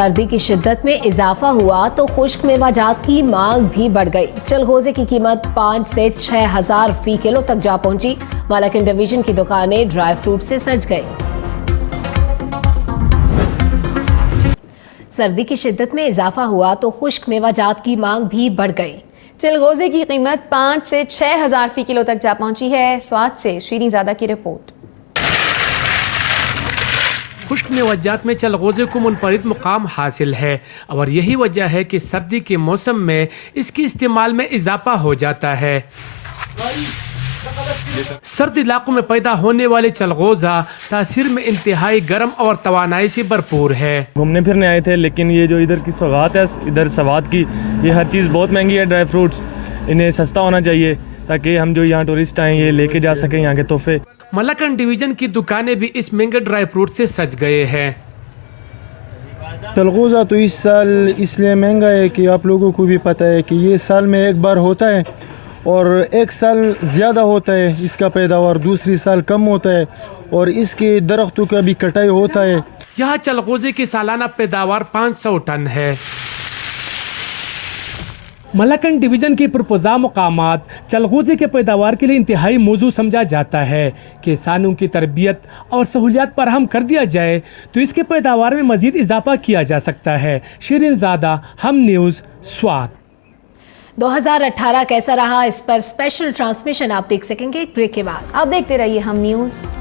सर्दी की शिद्दत में इजाफा हुआ तो खुश्क मेवाजात की मांग भी बढ़ गई। चलगोजे की कीमत 5 से 6 हजार फी किलो तक जा पहुंची। मालाकन डिवीजन की दुकानें ड्राई फ्रूट से सज गई। सर्दी की शिद्दत में इजाफा हुआ तो खुश्क मेवाजात की मांग भी बढ़ गई। चिलगोजे की कीमत 5 से 6 हजार फी किलो तक जा पहुंची है। स्वाद से श्रीनीजादा की रिपोर्ट। खुश्क मेवाजात में चलगोजे को मुनफरिद मुकाम हासिल है और यही वजह है कि सर्दी के मौसम में इसकी इस्तेमाल में इजाफा हो जाता है। सर्द इलाकों में पैदा होने वाले चलगोजा तासीर में इंतहाई गर्म और तवानाई से भरपूर है। घूमने फिरने आए थे, लेकिन ये जो इधर की सौगात है, इधर सवाद की, ये हर चीज़ बहुत महंगी है। ड्राई फ्रूट्स इन्हें सस्ता होना चाहिए ताकि हम जो यहाँ टूरिस्ट आए ये लेके जा सकें यहाँ के तोहफे। मालाकन डिवीजन की दुकानें भी इस महंगे ड्राई फ्रूट से सज गए हैं। चलगोजा तो इस साल इसलिए महंगा है कि आप लोगों को भी पता है कि ये साल में एक बार होता है और एक साल ज़्यादा होता है इसका पैदावार, दूसरी साल कम होता है और इसके दरख्तों का भी कटाई होता है। यहाँ चलगोजे की सालाना पैदावार 500 टन है। मालाकन डिवीजन के पुरपुज़ा मुकामात चलगोजे के पैदावार के लिए इंतहाई मौजू समझा जाता है। किसानों की तरबियत और सहूलियात फराहम कर दिया जाए तो इसके पैदावार में मजीद इजाफा किया जा सकता है। शिरीनज़ादा, हम न्यूज़, स्वात। 2018 कैसा रहा, इस पर स्पेशल ट्रांसमिशन आप देख सकेंगे एक ब्रेक के बाद। आप देखते रहिए हम न्यूज़।